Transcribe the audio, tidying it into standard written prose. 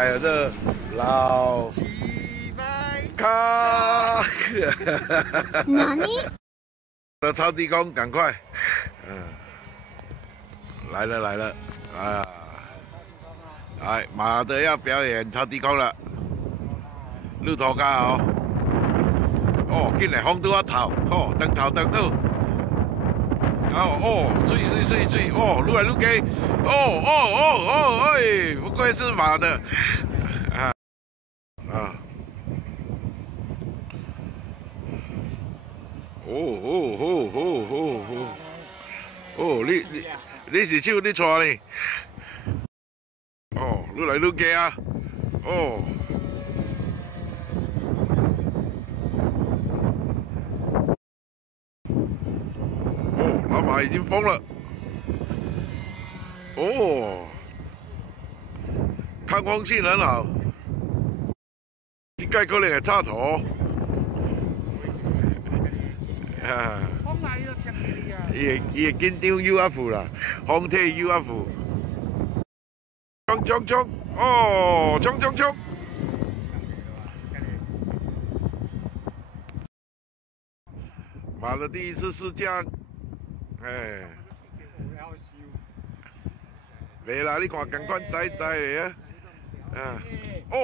带着老卡。哪里？的超低空，赶快！来了啊！来，马德要表演超低空了，路途较好。哦，紧来风拄啊头，哦，灯头灯好。水，哦，愈来愈低，哎，不愧是马的，你是手你带呢？哦，愈来愈低啊，哦。老马已经疯了，哦，抗风性很好，应该可能会插头，风来就呛你啊！伊会紧张 UF 啦，风体 UF， 冲，哦，冲！马的第一次试驾。哎，袂啦，你看同款载的啊，哦。哦。